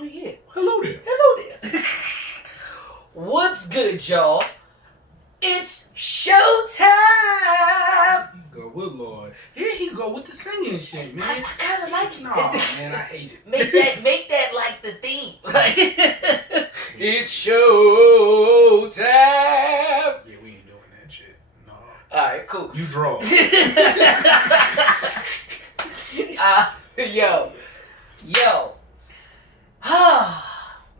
Oh yeah. Hello there. Hello there. What's good, y'all? It's showtime. Here you go, good Lord. Here he go with the singing shit, man. I kind of like it. No, man, I hate it. Make that like the theme. Like, it's showtime. Yeah, we ain't doing that shit. No. All right, cool. You draw. Yo.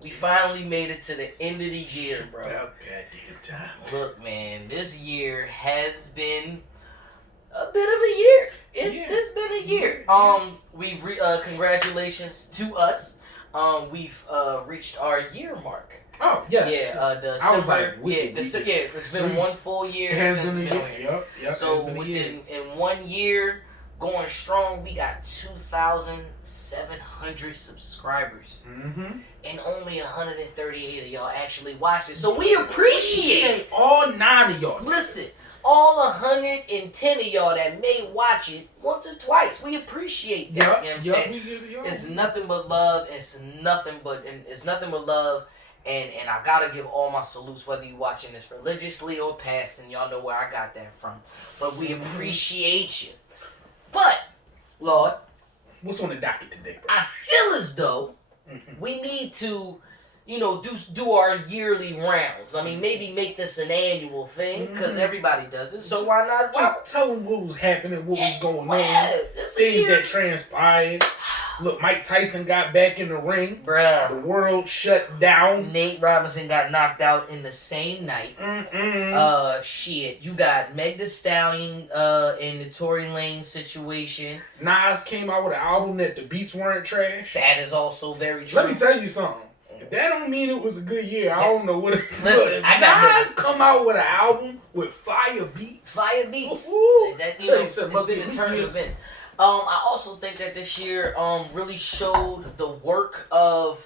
We finally made it to the end of the year, bro. About goddamn time. Look, man, this year has been a bit of a year. It's been a year. We've congratulations to us. We've reached our year mark. Oh, yes. Yeah, I was like, it's been one full year. It has since been a we've been year. on here. Yep. So within in 1 year, going strong, we got 2,700 subscribers. Mm-hmm. And only 138 of y'all actually watched it. So we appreciate all 9 of y'all. Listen, all 110 of y'all that may watch it once or twice. We appreciate that. You know what I'm saying? It's nothing but love. It's nothing but love. And I gotta give all my salutes, whether you watching this religiously or passing. Y'all know where I got that from. But we appreciate you. But, Lord, what's on the docket today, bro? I feel as though we need to, do our yearly rounds. I mean, maybe make this an annual thing, because everybody does it. So why not? Just tell them what was happening, what was going on, things that transpired. Look, Mike Tyson got back in the ring. Bruh. The world shut down. Nate Robinson got knocked out in the same night. Shit. You got Meg Thee Stallion in the Tory Lanez situation. Nas came out with an album that the beats weren't trash. That is also very true. Let me tell you something. If that don't mean it was a good year, I don't know what it is. Listen, Nas come out with an album with fire beats. Fire beats. Ooh. It's been a turn of events. I also think that this year really showed the work of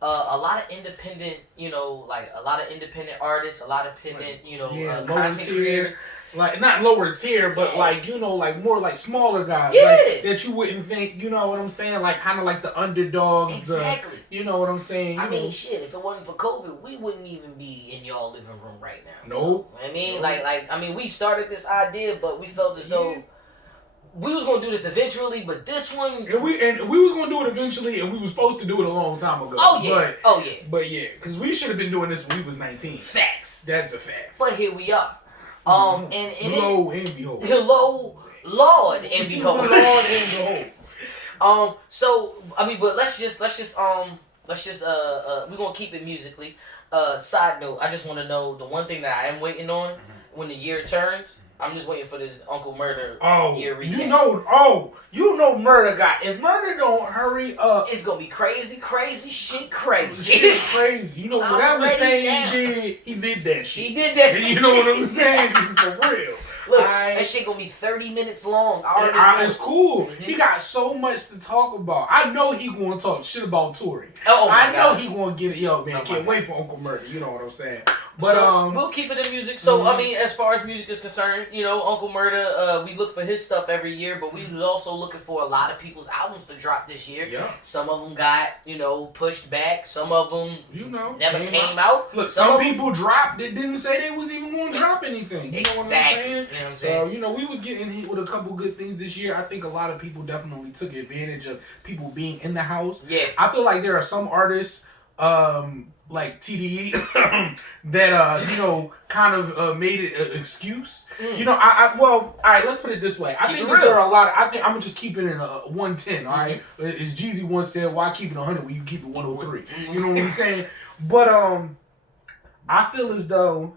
a lot of independent, artists, a lot of independent, content creators. Like, not lower tier, but more like smaller guys. Yeah. Like, that you wouldn't think, you know what I'm saying? Like, kind of like the underdogs. Exactly. You know what I'm saying? I mean, shit, if it wasn't for COVID, we wouldn't even be in y'all living room right now. Nope. So, we started this idea, but we felt as though we was gonna do this eventually, but this one and we was gonna do it eventually, and we was supposed to do it a long time ago. But yeah, because we should have been doing this when we was 19. Facts. That's a fact. But here we are. Lo and behold. Lord and behold. Lord and behold. But let's just we're gonna keep it musically. Side note, I just want to know the one thing that I am waiting on when the year turns. I'm just waiting for this Uncle Murder year recap. You know Murder got. If Murder don't hurry up, it's gonna be crazy shit crazy. Shit crazy. You know, whatever saying he did that shit. He did that. You know what I'm saying? For real. Look, that shit gonna be 30 minutes long. It's cool. He got so much to talk about. I know he gonna talk shit about Tory. I know he gonna get it. Yo, man, can't wait for Uncle Murder. You know what I'm saying? But we'll keep it in music. So as far as music is concerned, Uncle Murder, we look for his stuff every year, but we was also looking for a lot of people's albums to drop this year. Yeah. Some of them got pushed back. Some of them never came out. Look, some people dropped that didn't say they was even going to drop anything. You know what I'm saying? You know what I'm saying? So we was getting hit with a couple good things this year. I think a lot of people definitely took advantage of people being in the house. Yeah. I feel like there are some artists like TDE that kind of made it an excuse. All right, let's put it this way. I think that there are a lot of, I think I'm gonna just keep it in a 110. All right, as Jeezy once said, why keep it 100 when you keep it 103? You know what I'm saying? But I feel as though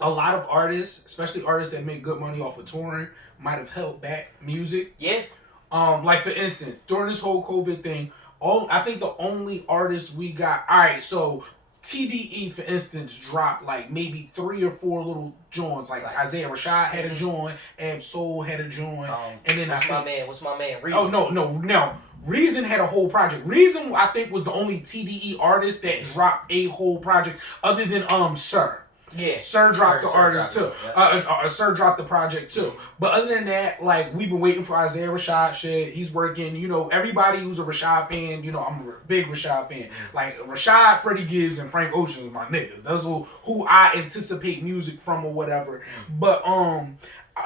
a lot of artists, especially artists that make good money off of touring, might have held back music. Yeah. Like for instance, during this whole COVID thing, I think the only artists we got. All right, so TDE, for instance, dropped like maybe 3 or 4 little joints. Like Isaiah Rashad had a joint, and Soul had a joint, and then what's my man? Reason. Oh no. Reason had a whole project. Reason, I think, was the only TDE artist that dropped a whole project, other than Sir. Yeah. Sir dropped the artist too. Sir dropped the project too. But other than that, like, we've been waiting for Isaiah Rashad shit. He's working. You know, everybody who's a Rashad fan, you know, I'm a big Rashad fan. Like, Rashad, Freddie Gibbs, and Frank Ocean is my niggas. Those who I anticipate music from or whatever. But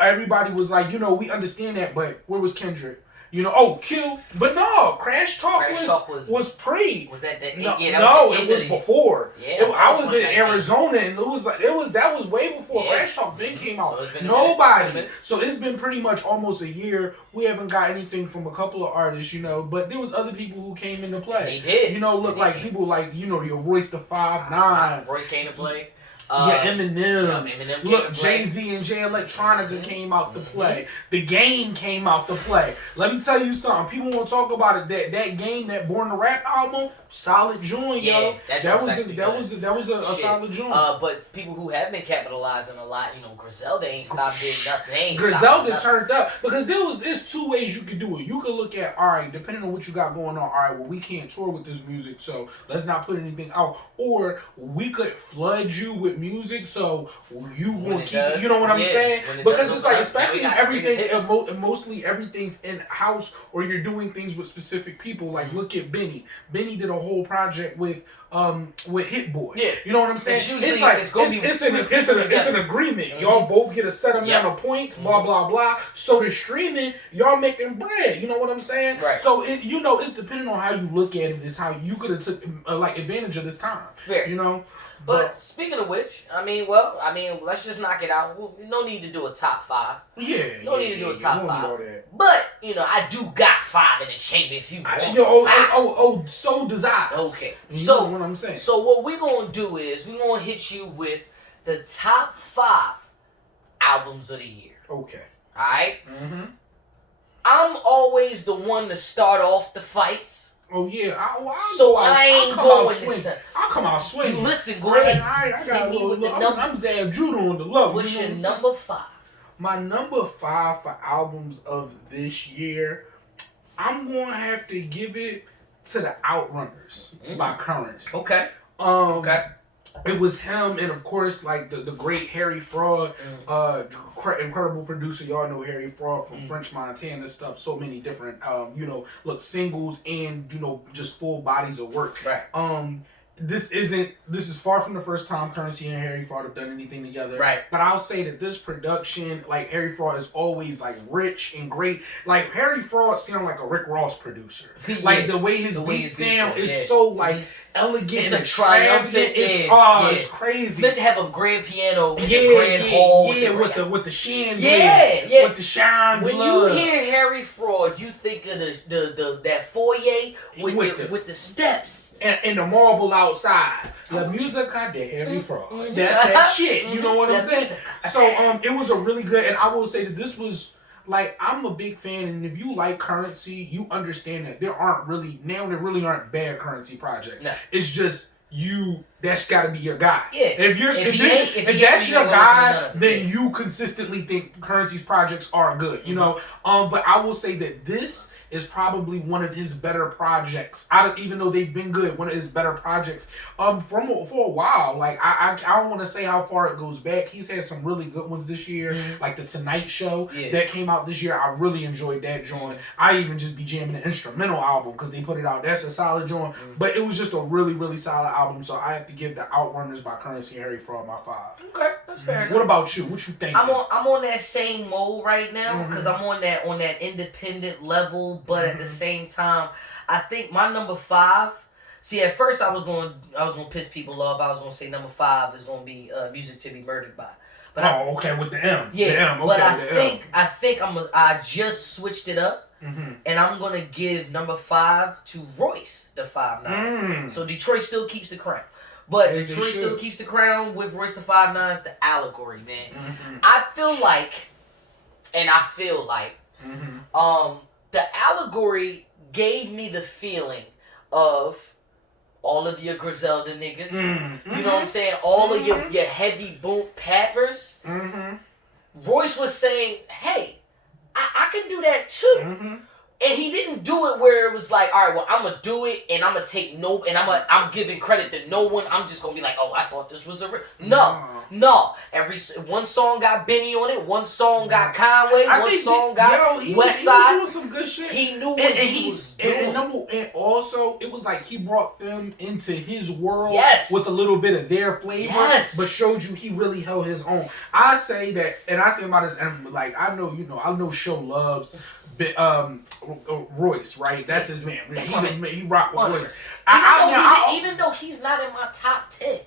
everybody was like, you know, we understand that, but where was Kendrick? You know, Q, but no, Crash Talk was pre. Was that no, yeah, it was before. Yeah, I was in Arizona, and it was that was way before Crash Talk then came out. So Nobody. So it's been pretty much almost a year. We haven't got anything from a couple of artists, you know, but there was other people who came into play. They did. You know, look like people like, you know, your Royce the 5'9". Royce came to play. Eminem. Look, Jay-Z and Jay Electronica came out to play. The Game came out to play. Let me tell you something. People won't talk about it. That Game, that Born to Rap album, solid joint, yo. That was a solid joint. But people who have been capitalizing a lot, you know, Griselda ain't stopped doing nothing. Griselda turned up because there's two ways you could do it. You could look at, all right, depending on what you got going on, all right, well, we can't tour with this music, so let's not put anything out. Or we could flood you with music, so you will keep. You know what I'm saying? Because it's like, especially everything, mostly everything's in house, or you're doing things with specific people. Like, look at Benny. Benny did a whole project with Hit Boy. Yeah. You know what I'm saying? It's like it's an agreement. Y'all both get a set amount of points. Blah blah blah. So the streaming, y'all making bread. You know what I'm saying? Right. So it's depending on how you look at it. Is how you could have took like advantage of this time. Fair. You know. But speaking of which, let's just knock it out. No need to do a top 5. Yeah. No need to do a top 5. But, you know, I do got 5 in the chamber if you want. So does I. Okay. You know what I'm saying. So what we're going to do is we're going to hit you with the top 5 albums of the year. Okay. All right? Mm-hmm. I'm always the one to start off the fights. Oh yeah, I ain't going this time. I'll come out swinging. Listen, go ahead. I got a little. I'm Zab Judah on the low. What's your number 5? My number 5 for albums of this year, I'm gonna have to give it to the Outrunners by Currents. Okay. Okay. It was him, and of course, like the great Harry Fraud, incredible producer. Y'all know Harry Fraud from French Montana stuff. So many different, singles and just full bodies of work. Right. This is far from the first time Currency and Harry Fraud have done anything together. Right. But I'll say that this production, like Harry Fraud, is always like rich and great. Like Harry Fraud sounds like a Rick Ross producer. Like the way his beats sound is so like elegant. It's a triumphant. It's crazy. It's meant to have a grand piano in the grand hall. Yeah, with the shine. Yeah. With the shine. When you hear Harry Fraud, you think of that foyer with the steps. And the marble outside. The music got the Harry Fraud. That's that shit. You know what I'm saying? So it was a really good, and I will say that this was like, I'm a big fan, and if you like Currency, you understand that there really aren't bad Currency projects. No. It's just that's got to be your guy. Yeah. If that's your guy, then you consistently think Currency's projects are good. You know. But I will say that this is probably one of his better projects. Even though they've been good, one of his better projects for a while. Like I don't want to say how far it goes back. He's had some really good ones this year, like the Tonight Show that came out this year. I really enjoyed that joint. I even just be jamming the instrumental album because they put it out. That's a solid joint. But it was just a really, really solid album. So I have to give the Outrunners by Currency and Harry Fraud my 5. Okay, that's fair enough. What about you? What you think? I'm on that same mode right now because I'm on that independent level. But at the same time, I think my number 5. See, at first I was going to piss people off. I was going to say number 5 is going to be Music to Be Murdered By. But with the M. Yeah, the M. Okay, but I think I just switched it up, and I'm going to give number 5 to Royce the 5'9". So Detroit still keeps the crown. But Detroit still keeps the crown with Royce the 5'9". The allegory, man. I feel like the allegory gave me the feeling of all of your Griselda niggas. You know what I'm saying? All of your heavy boom pappers. Royce was saying, hey, I can do that too. And he didn't do it where it was like, all right, well, I'm gonna do it, and I'm gonna take no, and I'm giving credit to no one. I'm just gonna be like, oh, I thought this was no. One song got Benny on it. One song got Conway. One song got West Side. He was doing some good shit. He knew what he was doing. And also, it was like he brought them into his world with a little bit of their flavor, but showed you he really held his own. I say that, and I think about this, and like I know Show loves. Royce, right? That's his man. He rocked with Royce. Even though he's not in my top 10.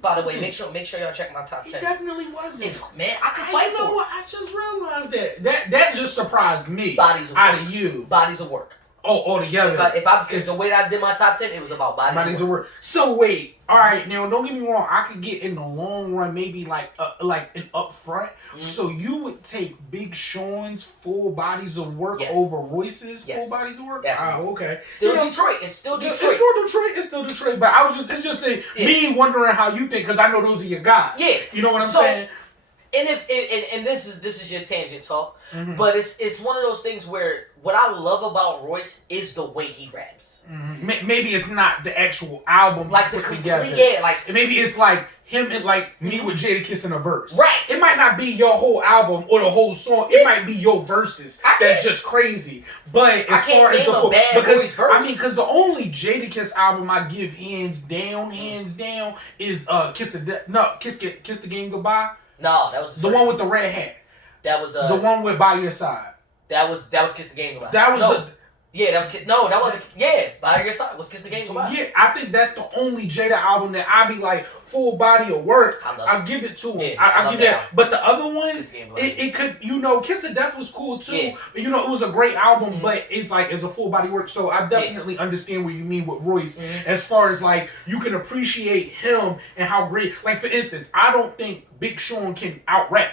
By the way, make sure y'all check my top 10. He definitely wasn't. Man, I can fight for it. What? I just realized that just surprised me. Bodies of out work. of you. Bodies of work. Oh, altogether. Because the way that I did my top 10, it was about bodies of work. So wait, all right. Now, don't get me wrong. I could get in the long run, maybe like an upfront. Mm-hmm. So you would take Big Sean's full bodies of work over Royce's full bodies of work. Absolutely. Okay. Detroit. It's still Detroit. It's still Detroit. But it's just me wondering how you think, because I know those are your guys. Yeah. You know what I'm saying? And this is your tangent talk, but it's one of those things where what I love about Royce is the way he raps. Mm-hmm. Maybe it's not the actual album, like the complete, maybe it's like him and like me with Jadakiss in a verse. Right. It might not be your whole album or the whole song. It might be your verses. That's just crazy. But as far as because the only Jadakiss album I give hands down is Kiss the Game Goodbye. No, that was the one with the red hat. That was the one with By Your Side. That was Kiss the Game Goodbye. That was that wasn't. Yeah, By Your Side was Kiss the Game Goodbye. Yeah, I think that's the only Jada album that I be like full body of work. I'll give it to him. Yeah, I give that. But the other ones, it could Kiss of Death was cool too. Yeah. It was a great album, but it's like it's a full body work. So I definitely understand what you mean with Royce as far as like you can appreciate him and how great. Like for instance, I don't think Big Sean can out rap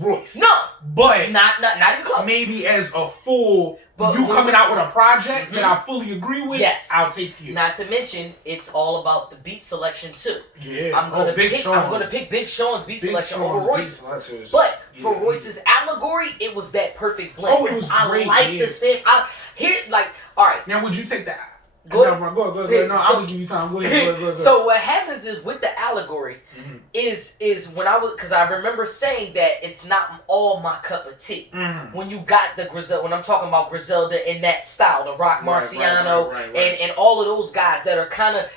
Royce. No, but not even close. Maybe as a full. But you coming out with a project that I fully agree with, I'll take you. Not to mention, it's all about the beat selection too. Yeah, I'm gonna pick Big Sean's beat selection over Royce's. But for Royce's Allegory, it was that perfect blend. Oh, it was great. I like the same. All right. Now, would you take that? Go ahead. Go ahead. No, I'm gonna give you time. Go ahead. So what happens is with the Allegory is when because I remember saying that it's not all my cup of tea. When you got the Griselda, when I'm talking about Griselda in that style, the Rock Marciano and all of those guys that are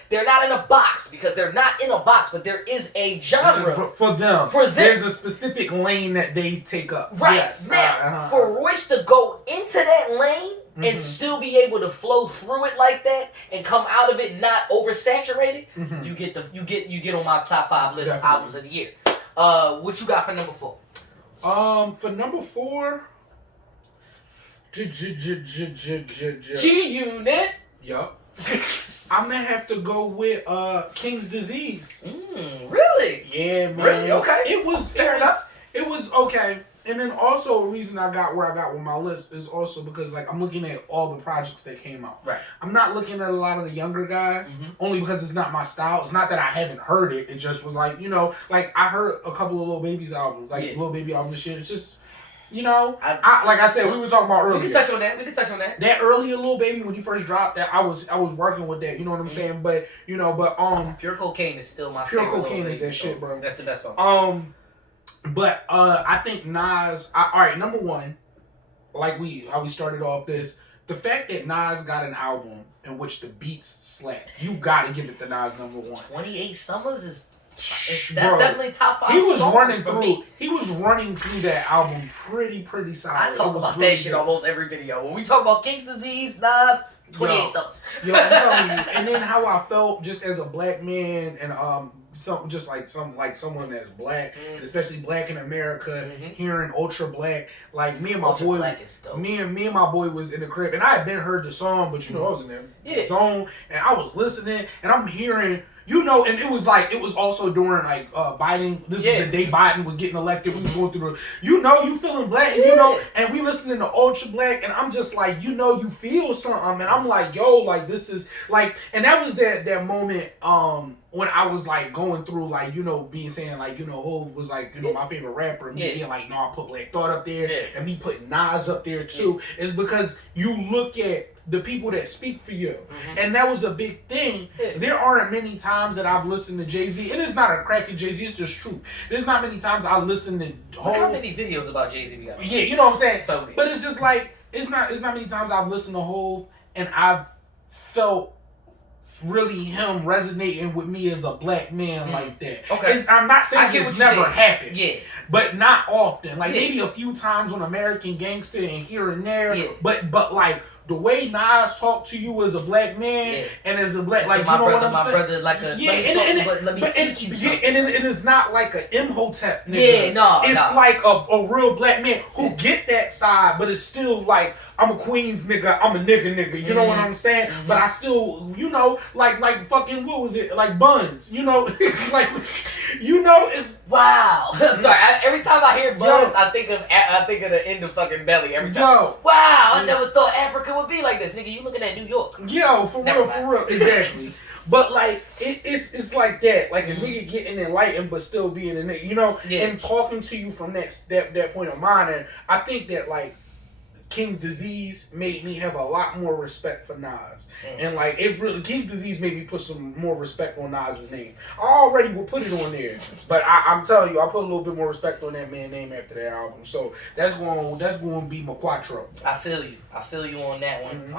they're not in a box because they're not in a box, but there is a genre for them. There's a specific lane that they take up. Right. Yes. Now, for Royce to go into that lane and still be able to flow through it like that and come out of it not oversaturated, you get on my top 5 list albums of the year. What you got for number 4? For number 4, G-Unit. Yup. I'm gonna have to go with King's Disease. Really? Yeah, man. Really? Okay. It was okay. And then also a reason I got where I got with my list is also because like I'm looking at all the projects that came out. Right. I'm not looking at a lot of the younger guys only because it's not my style. It's not that I haven't heard it. It just was like, like I heard a couple of Lil Baby's albums, like Lil Baby album and shit. It's just, I like I said, we were talking about earlier. We can touch on that. That earlier Lil Baby when you first dropped that, I was working with that. You know what I'm saying? But Pure Cocaine is still my favorite. Pure Cocaine is that shit, bro. That's the best song. But I think Nas. All right, number 1, like how we started off this, the fact that Nas got an album in which the beats slap, you gotta give it to Nas number 1. 28 Summers is that's definitely top 5. He was running through that album pretty solid. I talk about that shit almost every video. When we talk about King's Disease, Nas, 28 Summers. Yo, I'm telling you. And then how I felt just as a black man and something just like someone that's black, especially black in America, hearing Ultra Black, like me and my boy, me and my boy was in the crib, and I had been heard the song, but I was in the zone, and I was listening, and I'm hearing, you know, and it was also during like Biden. This is the day Biden was getting elected. We was going through the, you know, you feeling black, and you know, and we listening to Ultra Black, and I'm just like, you know, you feel something, and I'm like, yo, like this is like, and that was that moment when I was like going through like, you know, being saying like, you know, Hov was like, you know, my favorite rapper, and me being like, no, I put Black Thought up there, and me putting Nas up there too, is because you look at the people that speak for you. And that was a big thing. There aren't many times that I've listened to Jay-Z. It is not a crack at Jay-Z, it's just truth. There's not many times I listen to Look how many videos about Jay-Z we got. Yeah, you know what I'm saying? So, but it's just like, it's not many times I've listened to Hov and I've felt really him resonating with me as a black man like that. Okay. I'm not saying it's never happened. Yeah. But not often. Like maybe a few times on American Gangster and here and there. Yeah. But like the way Nas talked to you as a black man and as a black, like, you know what I'm saying? My brother, like a, let me teach you something. And it is not like an Imhotep nigga. Yeah, no, it's like a real black man who get that side, but it's still like, I'm a Queens nigga, I'm a nigga, you know what I'm saying? But I still, you know, like fucking, what was it? Like Buns, you know? Like, you know, it's... Wow. I'm sorry, every time I hear Buns, I think of the end of fucking Belly every time. Wow, I never thought Africa would be like this. Nigga, you looking at New York. Yo, for real, exactly. But like, it's like that. Like a nigga getting enlightened but still being a nigga, you know? And talking to you from that point of mine. And I think that like, King's Disease made me have a lot more respect for Nas. And like, it really, King's Disease made me put some more respect on Nas's name. I already would put it on there, but I'm telling you, I put a little bit more respect on that man's name after that album. So that's going to be my quattro. I feel you on that one.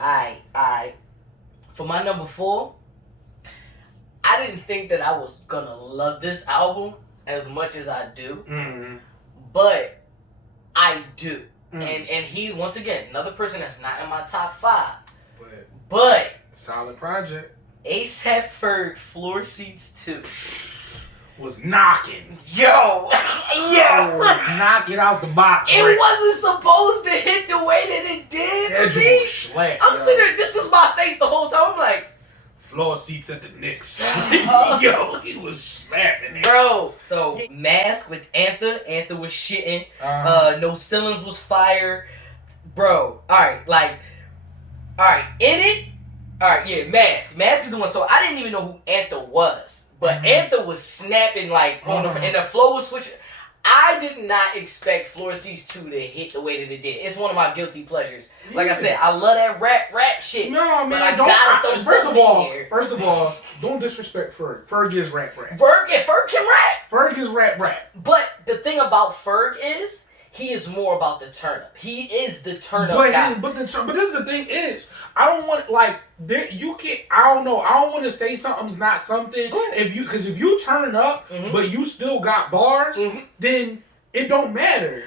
Alright. For my number 4, I didn't think that I was gonna love this album as much as I do, but I do. And he, once again, another person that's not in my top 5. But solid project. A$AP Ferg, Floor Seats 2 was knocking. Yo. Knock it out the box. It wasn't supposed to hit the way that it did for me. I'm sitting there, this is my face the whole time. I'm like, Floor Seats at the Knicks. Yo, he was slapping it. Bro, so Mask with Antha. Antha was shitting. No Ceilings was fire. Bro, alright, in it. Alright, yeah, Mask. Mask is the one. So I didn't even know who Antha was. But Antha was snapping like on the, and the flow was switching. I did not expect Floor Seats 2 to hit the way that it did. It's one of my guilty pleasures. Like I said, I love that rap shit. No, man, First of all, don't disrespect Ferg. Ferg is rap. Ferg can rap. Ferg is rap. But the thing about Ferg is, he is more about the turn up. He is the turn up guy. But this is the thing is, I don't want you can't. I don't know. I don't want to say something's not something. Because if you turn up, but you still got bars, then it don't matter.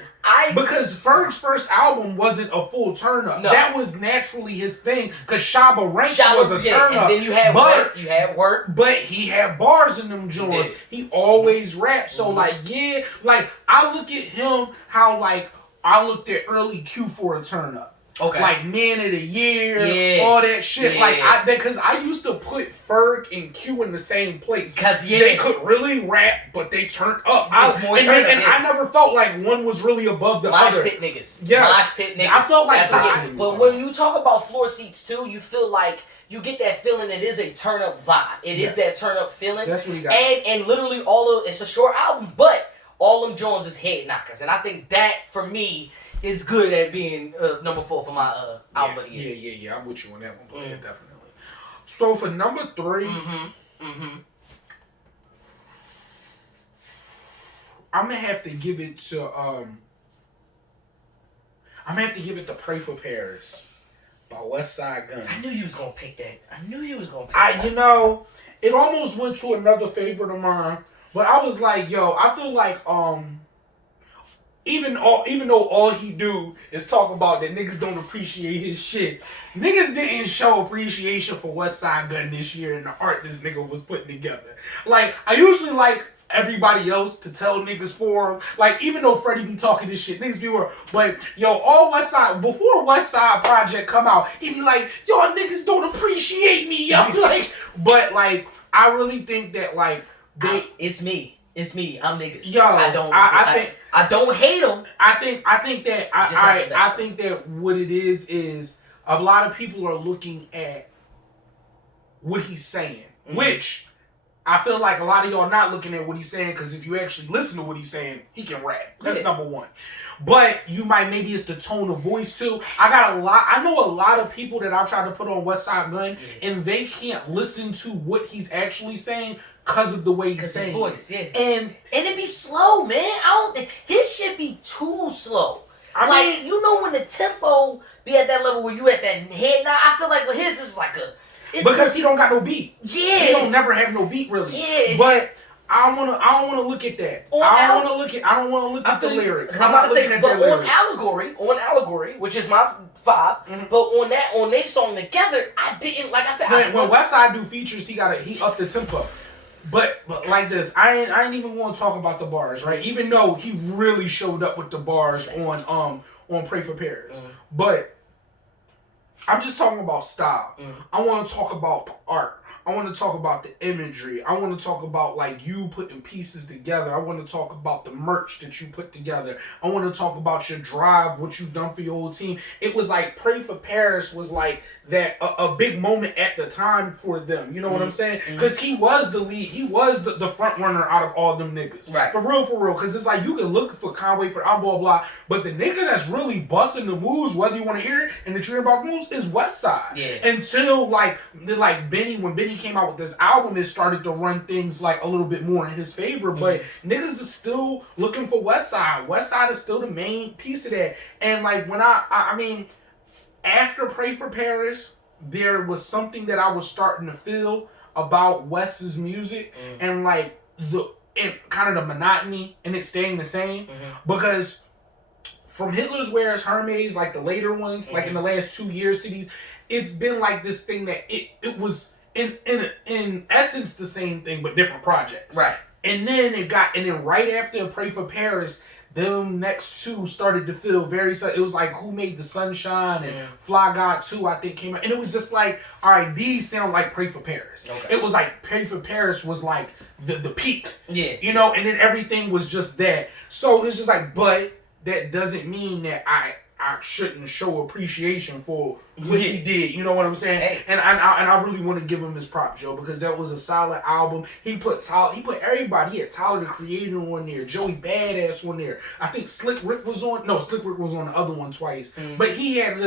Because Ferg's first album wasn't a full turn up. No. That was naturally his thing. Because Shabba Ranks was a turn up. And then you had work. But he had bars in them joints. He always rapped. So I look at him how I looked at early Q for a turn up. Okay. Like Man of the Year, all that shit. Yeah. Because I used to put Ferg and Q in the same place. Because they could really rap, but they turned up. I never felt like one was really above the other. Mosh pit niggas. Yes. Mosh pit niggas. I felt like but when you talk about Floor Seats 2, you feel like you get that feeling. It is a turn up vibe. It is that turn up feeling. That's what you got. And literally it's a short album, but all them Jones is head knockers, and I think that for me is good at being number 4 for my album of the year. Yeah. I'm with you on that one, yeah, definitely. So for number 3, I'm gonna have to give it to Pray for Paris by West Side Gun. I knew you was gonna pick that. You know, it almost went to another favorite of mine, but I was like, yo, I feel like even though all he do is talk about that niggas don't appreciate his shit, niggas didn't show appreciation for West Side Gun this year and the art this nigga was putting together. Like, I usually like everybody else to tell niggas for him. Like, even though Freddie be talking this shit, niggas be worried. But, yo, all West Side, before West Side Project come out, he be like, y'all niggas don't appreciate me, yo. I really think that like it's me. I'm niggas. Yo, I don't hate them. I think that what it is a lot of people are looking at what he's saying, which I feel like a lot of y'all not looking at what he's saying, because if you actually listen to what he's saying, he can rap. That's number one. But you might, maybe it's the tone of voice too. I know a lot of people that I try to put on Westside Gunn, and they can't listen to what he's actually saying because of the way he's saying. His voice, and it be slow, man. I don't think his shit be too slow. I mean, you know when the tempo be at that level where you at that head nod. I feel like with his is like because he don't got no beat. Yeah, he don't never have no beat really. Yeah, but I don't want to look at that. I don't want to look at the lyrics. I'm about to say, but on Allegory, which is my 5, but on they song together, I didn't, like I said. When Westside do features, he up the tempo. But like this, I ain't even want to talk about the bars, right? Even though he really showed up with the bars on Pray for Paris, but I'm just talking about style. I want to talk about art. I want to talk about the imagery. I want to talk about like you putting pieces together. I want to talk about the merch that you put together. I want to talk about your drive, what you done for your old team. It was like Pray for Paris was like that a big moment at the time for them. You know what I'm saying? Because he was the lead. He was the front runner out of all them niggas. Right. For real. Because it's like you can look for Conway for blah, blah, blah. But the nigga that's really busting the moves, whether you want to hear it and that you hear about moves, is Westside. Yeah. Until when Benny came out with this album, it started to run things like a little bit more in his favor. But niggas is still looking for Westside. Westside is still the main piece of that. And like when I mean, after Pray for Paris, there was something that I was starting to feel about Wes's music and like kind of the monotony and it staying the same. Because from Hitler's Wears Hermes, like the later ones, like in the last 2 years to these, it's been like this thing that it was in essence the same thing but different projects. Right. And then right after Pray for Paris, them next two started to feel very. It was like Who Made the Sunshine and Fly God 2, I think, came out. And it was just like, all right, these sound like Pray for Paris. Okay. It was like Pray for Paris was like the peak. Yeah. You know, and then everything was just that. So it's just like, but that doesn't mean that I shouldn't show appreciation for what he did. You know what I'm saying? Hey. And I really want to give him his props, yo, because that was a solid album. He put everybody. He had Tyler the Creator on there, Joey Badass on there. I think Slick Rick was on. No, Slick Rick was on the other one twice. But he had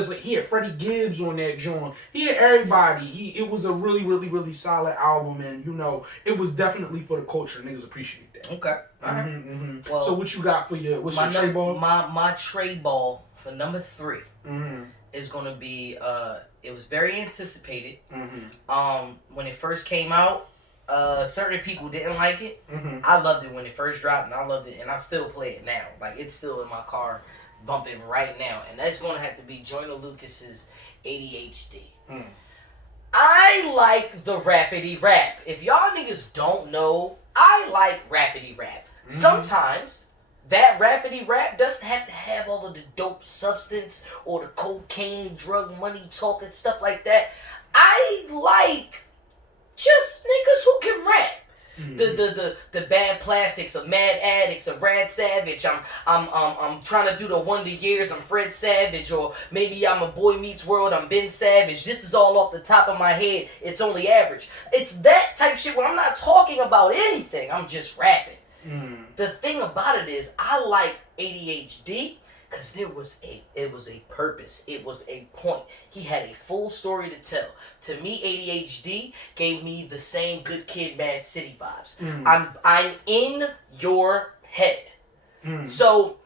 Freddie Gibbs on that joint. He had everybody. It was a really, really, really solid album, and you know, it was definitely for the culture. Niggas appreciate that. Okay. All right. Well, so what you got for your tray ball? My tray ball for number 3 is going to be, it was very anticipated. When it first came out, certain people didn't like it. I loved it when it first dropped, and I loved it, and I still play it now. Like, it's still in my car bumping right now. And that's going to have to be Joyner Lucas's ADHD. I like the rapidy rap. If y'all niggas don't know, I like rapidy rap. Sometimes that rapidy rap doesn't have to have all of the dope substance or the cocaine, drug money talking stuff like that. I like just niggas who can rap. The Bad Plastics, a Mad Addicts, a Rad Savage. I'm trying to do the Wonder Years. I'm Fred Savage, or maybe I'm a Boy Meets World. I'm Ben Savage. This is all off the top of my head. It's only average. It's that type shit where I'm not talking about anything. I'm just rapping. The thing about it is, I like ADHD because it was a purpose. It was a point. He had a full story to tell. To me, ADHD gave me the same Good Kid, Mad City vibes. I'm in your head. So,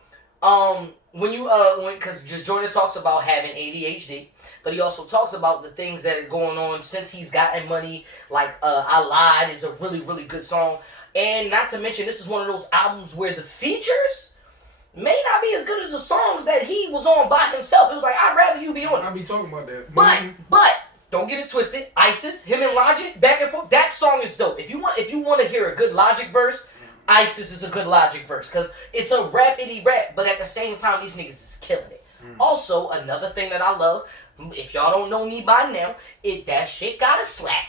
because Jordan talks about having ADHD, but he also talks about the things that are going on since he's gotten money. Like I Lied is a really, really good song. And not to mention, this is one of those albums where the features may not be as good as the songs that he was on by himself. It was like, I'd rather you be on it. I'll be talking about that. But don't get it twisted. ISIS, him and Logic, back and forth. That song is dope. If you want to hear a good Logic verse, ISIS is a good Logic verse because it's a rapidy rap. But at the same time, these niggas is killing it. Also, another thing that I love, if y'all don't know me by now, that shit gotta slap.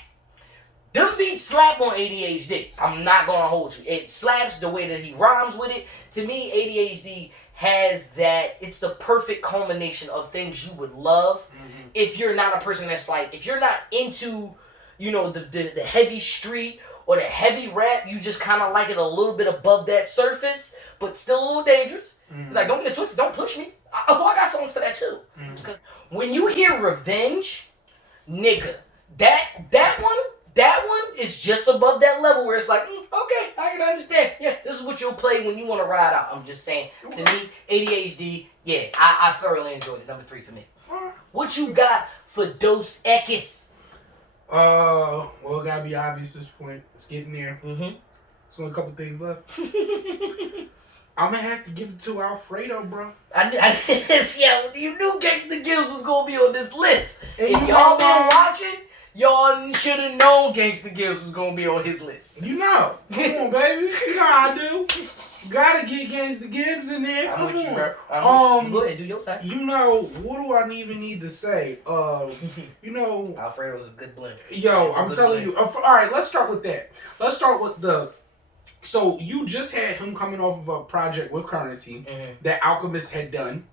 Them beats slap on ADHD. I'm not gonna hold you. It slaps the way that he rhymes with it. To me, ADHD has that. It's the perfect culmination of things you would love. If you're not a person that's like, if you're not into, the heavy street or the heavy rap, you just kind of like it a little bit above that surface, but still a little dangerous. Like, don't get it twisted. Don't push me. I got songs for that too. Because when you hear Revenge, nigga, that one is just above that level where it's like, okay, I can understand. Yeah, this is what you'll play when you want to ride out. I'm just saying, to me, ADHD, yeah, I thoroughly enjoyed it. Number 3 for me. What you got for Dos Equis? Well, it gotta be obvious at this point. It's getting there. There's only a couple things left. I'm gonna have to give it to Alfredo, bro. Yo, you knew Gangsta Gibbs was gonna be on this list. And if y'all been watching, y'all should have known Gangsta Gibbs was gonna be on his list. You know, come on, baby. You know how I do. Gotta get Gangsta Gibbs in there. Come on. You, bro. Go ahead, do your thing. You know, what do I even need to say? Alfredo was a good blend. Yo, I'm telling you. All right, let's start with that. Let's start with the. So you just had him coming off of a project with Currency that Alchemist had done.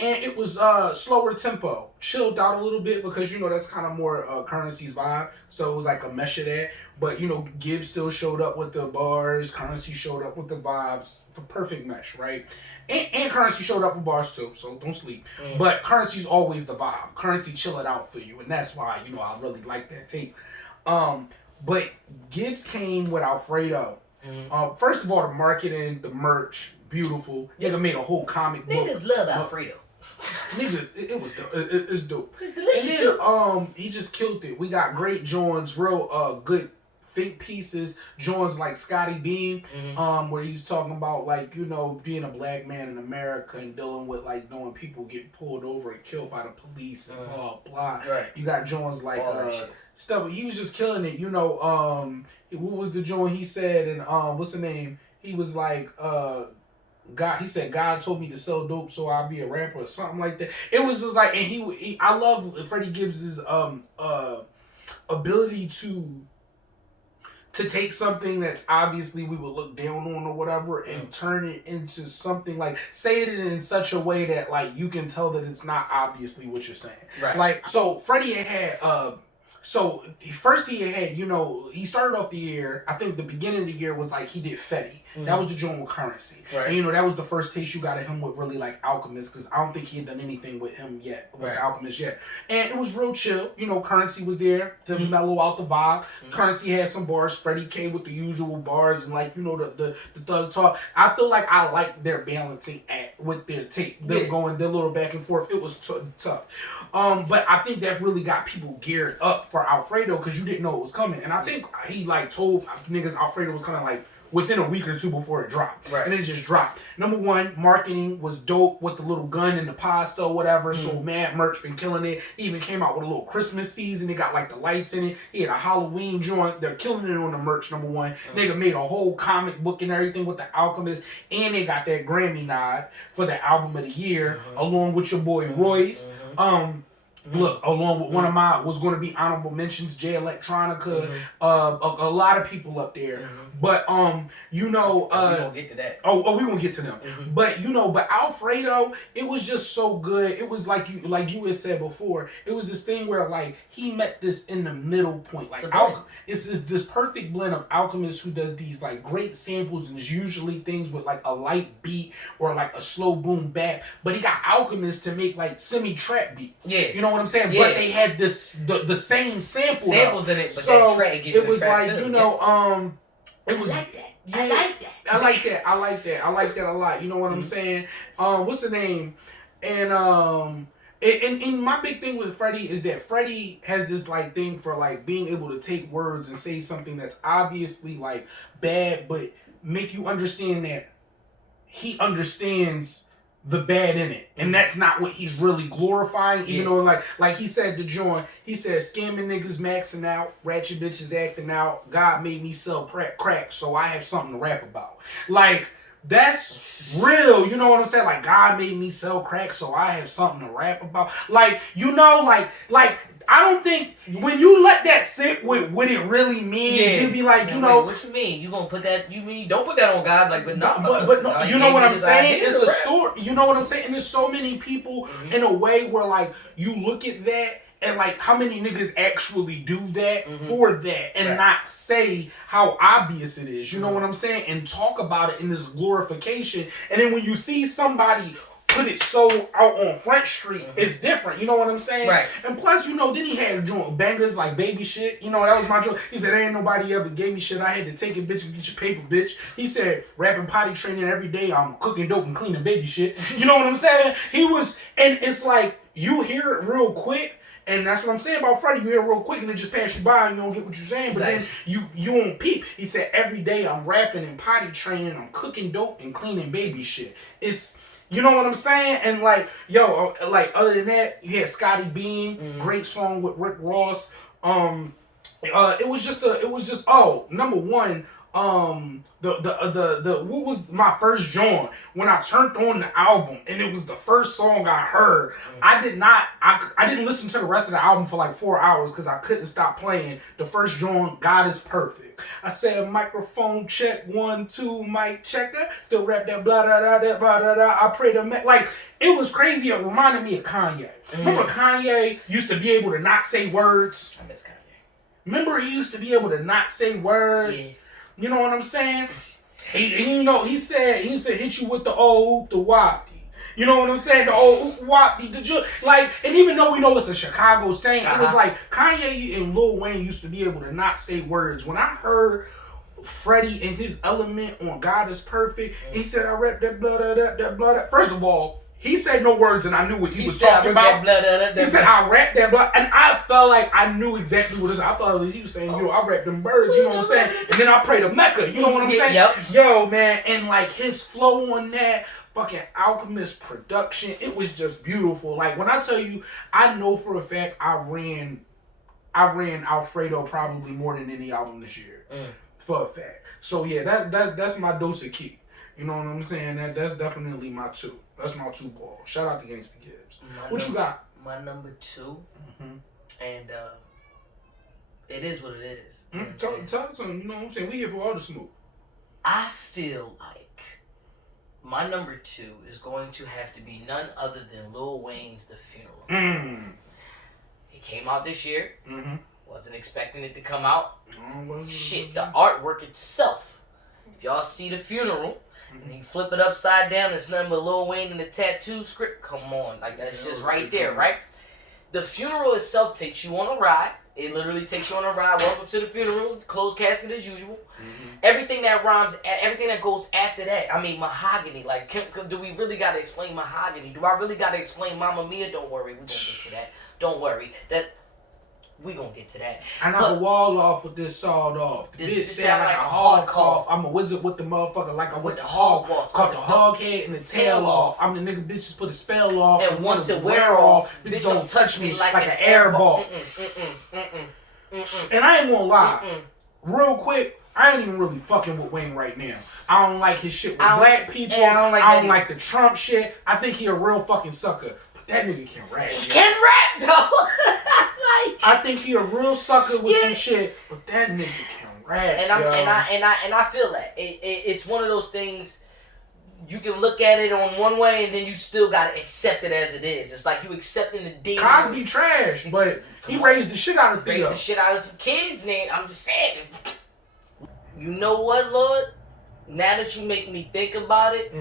And it was slower tempo, chilled out a little bit because, that's kind of more Currency's vibe. So it was like a mesh of that. But, Gibbs still showed up with the bars. Currency showed up with the vibes. The perfect mesh, right? And Currency showed up with bars too, so don't sleep. But Currency's always the vibe. Currency chill it out for you. And that's why, I really like that tape. But Gibbs came with Alfredo. First of all, the marketing, the merch, beautiful. Nigga made a whole comic book. Niggas love Alfredo. Niggas, it was dope. It's dope. It's delicious too. He just killed it. We got great joints, real good think pieces. Joints like Scotty Beam, where he's talking about being a black man in America and dealing with knowing people get pulled over and killed by the police and blah blah. Right. You got joints like stuff. He was just killing it. What was the joint he said? And what's the name? He was like God, he said, God told me to sell dope so I'll be a rapper or something like that. It was just like, and he I love Freddie Gibbs's ability to take something that's obviously we would look down on or whatever and turn it into something say it in such a way that you can tell that it's not obviously what you're saying. Right. So Freddie had so first he had, he started off the year, I think the beginning of the year was he did Fetty. That was the joint with Currency. Right. And that was the first taste you got of him with really Alchemist, because I don't think he had done anything with him yet, with Alchemist yet. And it was real chill. Currency was there to mellow out the vibe. Currency had some bars. Freddie came with the usual bars and the thug talk. I feel like I like their balancing act with their tape. Them going their little back and forth. It was tough. But I think that really got people geared up for Alfredo because you didn't know it was coming. And I think he told niggas Alfredo was coming within a week or two before it dropped. Right. And it just dropped. Number one, marketing was dope with the little gun and the pasta or whatever. So mad merch been killing it. He even came out with a little Christmas season. It got the lights in it. He had a Halloween joint. They're killing it on the merch, number one. Nigga made a whole comic book and everything with the Alchemist. And they got that Grammy nod for the album of the year along with your boy Royce. Look, along with one of my was going to be honorable mentions, Jay Electronica, a lot of people up there. But we gonna get to that. Oh, we gonna get to them. But but Alfredo, it was just so good. It was like you had said before. It was this thing where he met this in the middle point. It's this perfect blend of Alchemist who does these great samples and usually things with a light beat or a slow boom bap. But he got Alchemist to make semi trap beats. Yeah. You know what I'm saying? Yeah. But they had the same samples in it, but so that track gives it was it was like that. Yeah, I like that. I like that a lot. You know what I'm saying? What's the name? And my big thing with Freddie is that Freddie has this thing for being able to take words and say something that's obviously bad, but make you understand that he understands the bad in it, and that's not what he's really glorifying. Even though, like he said to John, he said, "Scamming niggas maxing out, ratchet bitches acting out. God made me sell crack, so I have something to rap about." That's real. You know what I'm saying? I don't think when you let that sit with what it really means, you be like, you know, what you mean? You gonna put that? You mean don't put that on God? Like, but no, but no, you know what I'm saying? It's a story. You know what I'm saying? And there's so many people in a way where like you look at that. And like, how many niggas actually do that for that and not say how obvious it is? You know what I'm saying? And talk about it in this glorification. And then when you see somebody put it so out on Front Street, it's different. You know what I'm saying? Right. And plus, you know, then he had bangers like Baby Shit. You know, that was my joke. He said, ain't nobody ever gave me shit. I had to take it, bitch, and get your paper, bitch. He said, rapping potty training every day. I'm cooking dope and cleaning baby shit. You know what I'm saying? He was, and it's like, you hear it real quick. And that's what I'm saying about Freddie. You hear it real quick and it just pass you by and you don't get what you're saying. But then you don't peep. He said, every day I'm rapping and potty training. I'm cooking dope and cleaning baby shit. It's, you know what I'm saying? And like, yo, like other than that, you had Scotty Beam, great song with Rick Ross. It was just number one, the what was my first joint when I turned on the album and it was the first song I heard. I didn't listen to the rest of the album for like 4 hours because I couldn't stop playing the first joint, God Is Perfect. I said microphone check 1 2 mic check that, still rap that blah da da da blah da da. I pray to like it was crazy. It reminded me of Kanye. Remember Kanye used to be able to not say words. I miss Kanye. Remember he used to be able to not say words. Yeah. You know what I'm saying? You know, he said hit you with the old the wapty. You know what I'm saying? The old wapty, like, and even though we know it's a Chicago saying, it was like Kanye and Lil Wayne used to be able to not say words. When I heard Freddie in his element on God Is Perfect, he said, I rap that blah da da that blah da. First of all, he said no words and I knew what he was talking about. He said, I rap that blah. And I felt like I knew exactly what it was. I thought he was saying, yo, I rap them birds, you know what I'm saying? And then I pray to Mecca, you know what I'm saying? Yep. Yo, man, and like his flow on that, fucking Alchemist production, it was just beautiful. Like when I tell you, I know for a fact I ran Alfredo probably more than any album this year. For a fact. So yeah, that's my dose of key. You know what I'm saying? That's definitely my two. That's my two balls. Shout out to Gangsta Gibbs. You got? My number two, and it is what it is. Talk to him. You know what I'm saying? We here for all the smoke. I feel like my number two is going to have to be none other than Lil Wayne's The Funeral. It came out this year. Wasn't expecting it to come out. Shit, the artwork itself. If y'all see The Funeral, and you flip it upside down, it's nothing but Lil Wayne and the tattoo script. Come on, like that's just right there, right? The Funeral itself takes you on a ride. It literally takes you on a ride. Welcome to the funeral. Closed casket as usual. Everything that rhymes, everything that goes after that. I mean, Mahogany. Like, do we really gotta explain Mahogany? Do I really gotta explain Mamma Mia? Don't worry, we gonna get to that. Don't worry. We gonna get to that. I knock a wall off with this sawed off. This sound like a hog cough. I'm a wizard with the motherfucker like I with the hog. Cut the hog head and the tail off. I'm the nigga bitches put a spell off. And once it wear off, bitch don't touch me like an air ball. And I ain't gonna lie. Real quick, I ain't even really fucking with Wayne right now. I don't like his shit with black people. I don't like the Trump shit. I think he a real fucking sucker. But that nigga can rap. He can rap though. I think he a real sucker with some shit, but that nigga can rap. And I feel that it's one of those things. You can look at it on one way, and then you still gotta accept it as it is. It's like you accepting the demon. Cosby trash, but he raised the shit out of Theo. Raised the shit out of some kids, man. I'm just saying. You know what, Lord? Now that you make me think about it.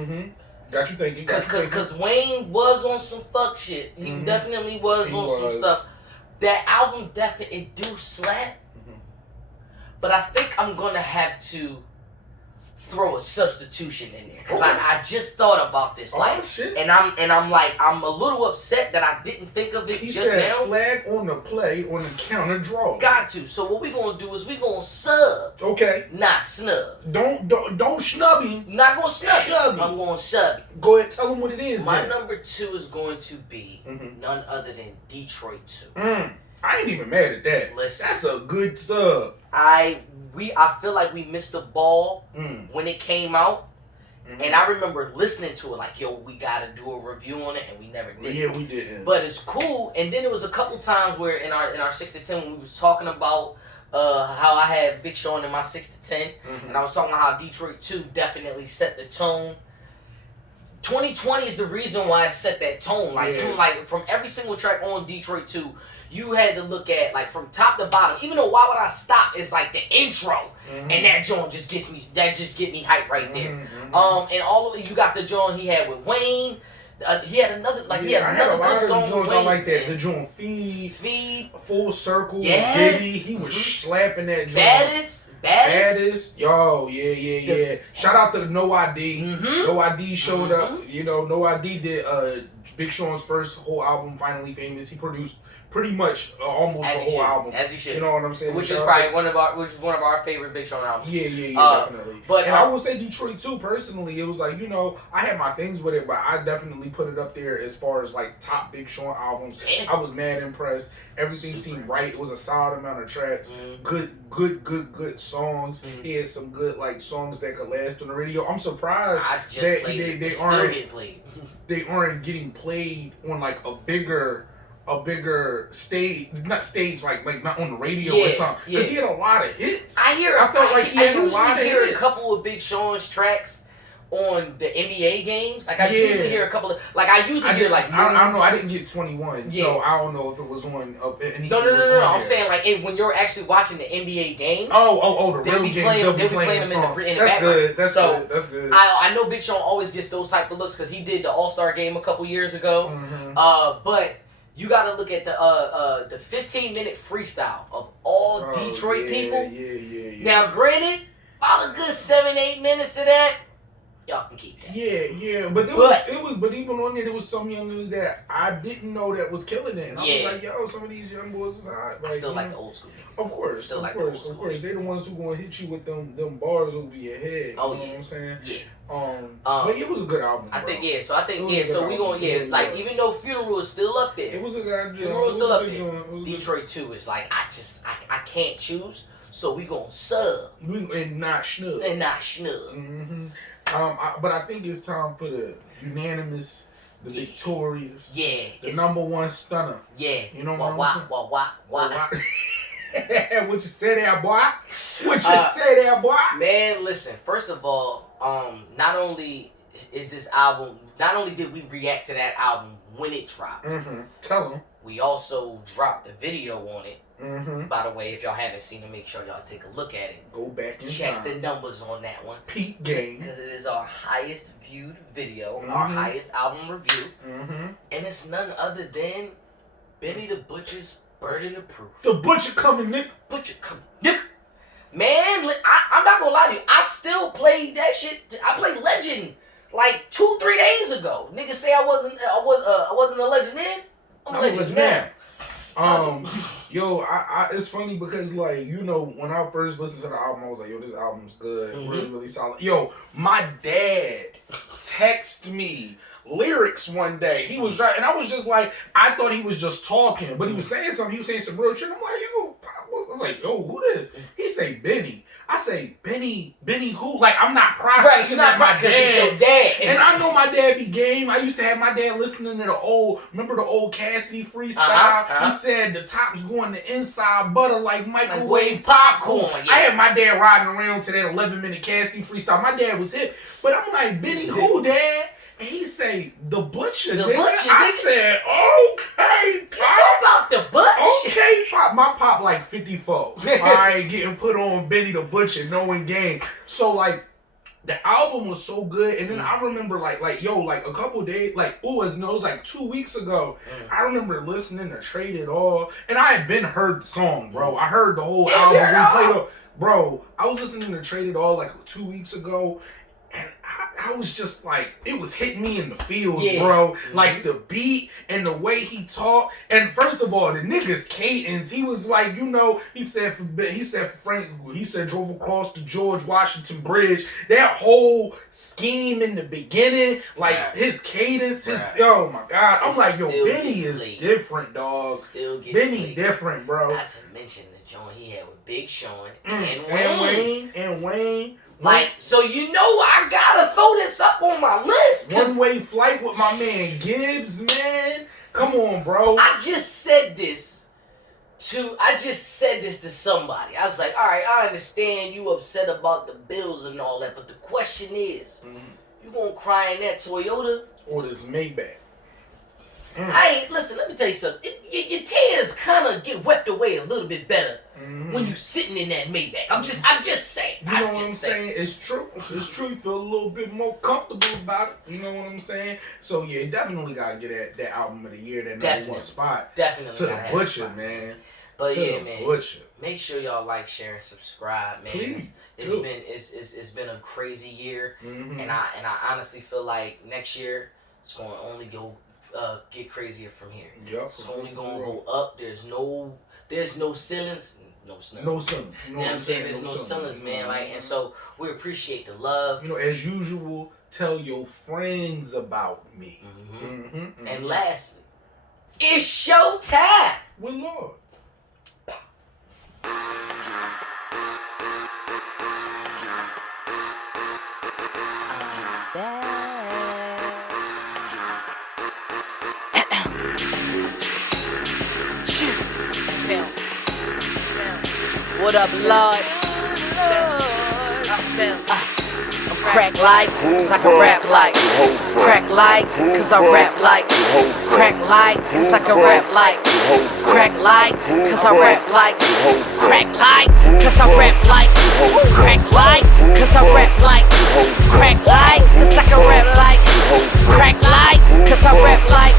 Got you thinking. Because Wayne was on some fuck shit. He definitely was on some stuff. That album definitely do slap, but I think I'm gonna have to throw a substitution in there because I just thought about this, like, shit. and I'm a little upset that I didn't think of it he just said now. Flag on the play on the counter draw. Got to. So what we gonna do is we gonna sub. Okay. Not snub. Don't snub him. Not gonna snub him. I'm gonna sub him. Go ahead, tell him what it is. My number two is going to be none other than Detroit 2. I ain't even mad at that. Listen, that's a good sub. I feel like we missed the ball when it came out, And I remember listening to it like, yo, we gotta do a review on it, and we never did. Yeah, we didn't. But it's cool. And then there was a couple times where in our 6 to 10 when we was talking about how I had Big Sean in my 6 to 10, and I was talking about how Detroit 2 definitely set the tone. 2020 is the reason why I set that tone. Like from every single track on Detroit 2, you had to look at like from top to bottom. Even though Why Would I Stop is like the intro, and that joint just gets me hype right there. And all of it, you got the joint he had with Wayne. He had another he had another good song. I like that. The joint Feed, Full Circle, Diddy. He was slapping that joint. Baddest. Yo, yeah. Shout out to No ID. No ID showed up. You know, No ID did Big Sean's first whole album, Finally Famous. He produced pretty much almost the whole album. As he should. You know what I'm saying? Which is probably one of our favorite Big Sean albums. Yeah, definitely. But I would say Detroit 2, personally, it was like, you know, I had my things with it, but I definitely put it up there as far as like top Big Sean albums. Yeah. I was mad impressed. Everything seemed right. It was a solid amount of tracks. Good songs. He had some good like songs that could last on the radio. I'm surprised that they aren't getting played on like a bigger stage, like not on the radio or something. Because he had a lot of hits. I felt like he had a lot of hits. I usually hear a couple of Big Sean's tracks on the NBA games. Like I usually hear a couple of I hear like I don't know. I didn't get 21, so I don't know if it was on anything. No. I'm saying like when you're actually watching the NBA games. The real games. They'll be playing them in the background. That's good. I know Big Sean always gets those type of looks because he did the All-Star game a couple years ago. But you gotta look at the 15-minute freestyle of all Detroit people. Yeah. Now, granted, about a good 7-8 minutes of that, y'all can keep that. Yeah. But even on there was some youngins that I didn't know that was killing it. And I was like, yo, some of these young boys is hot. Like, I still like the old school niggas. Of course. They're the ones who gonna hit you with them bars over your head. You know what I'm saying? Yeah. But it was a good album. I think so we gonna like even though Funeral is still up there. It was a good Funeral is still up there. Detroit 2 is like I can't choose, so we gonna sub. And not snub. But I think it's time for the unanimous, the victorious, the number one stunner. Yeah. You know what I'm saying? What? What you say there, boy? Man, listen. First of all, not only did we react to that album when it dropped. Tell them. We also dropped the video on it. By the way, if y'all haven't seen it, make sure y'all take a look at it. Go back and check the numbers on that one. Peak game. Because it is our highest viewed video, our highest album review. And it's none other than Benny the Butcher's Burden of Proof. The Butcher coming, Nick. Man, I'm not gonna lie to you. I still played that shit. I played Legend like 2-3 days ago. Niggas say I wasn't a legend then. I'm a legend now. It's funny because like, you know, when I first listened to the album, I was like, yo, this album's good. Really, really solid. Yo, my dad texted me lyrics one day. He was and I was just like, I thought he was just talking, but he was saying something. He was saying some real shit. I'm like, yo, I was like, yo, who this? He say Benny. I say, Benny who? Like, I'm not processing my dad. And I know my dad be game. I used to have my dad listening to the old Cassidy freestyle. He said the top's going to inside butter like microwave popcorn. I had my dad riding around to that 11-minute Cassidy freestyle. My dad was hip. But I'm like, Benny who, Dad? And he say, the Butcher. I said, okay, Pop. You know about the Butcher? Okay, Pop. My Pop like 54. I ain't getting put on Benny the Butcher, knowing game. So, like, the album was so good. And then I remember, like a couple days, it was like 2 weeks ago, I remember listening to Trade It All. And I had been heard the song, bro. I heard the whole album. Bro, I was listening to Trade It All like 2 weeks ago. And I was just like, it was hitting me in the feels, bro. Like the beat and the way he talked. And first of all, the nigga's cadence. He was like, you know, he said drove across the George Washington Bridge. That whole scheme in the beginning, like his cadence, oh my God. I'm like, yo, Benny is different, dog. Benny different, bro. Not to mention the joint he had with Big Sean and Wayne. Like, so you know I gotta throw this up on my list. One-way flight with my man Gibbs, man. Come on, bro. I just said this to somebody. I was like, all right, I understand you upset about the bills and all that, but the question is, you gonna cry in that Toyota or this Maybach? Listen, let me tell you something. Your tears kind of get wept away a little bit better when you sitting in that Maybach. I'm just saying. You know what I'm saying? It's true. It's true. You feel a little bit more comfortable about it. You know what I'm saying? So yeah, definitely gotta get that album of the year, that number one spot. Definitely to the Butcher, man. But to yeah, man. Butcher. Make sure y'all like, share, and subscribe, man. Please, it's been a crazy year, and I honestly feel like next year it's going to only get crazier from here. Yep, it's only going to go up. There's no ceilings. No ceilings. No ceilings. You know what I'm saying? There's no ceilings, man. Like, and so we appreciate the love. You know, as usual, tell your friends about me. And lastly, it's showtime with Lord. What up, Lord? I'm crack like, cause I can rap like. Crack like, cause I rap like. Crack like, cause I can rap like. Crack like, cause I rap like. Crack like, cause I rap like. Crack like, cause I rap like. Crack like, cause I can rap like. Crack like, cause I rap like.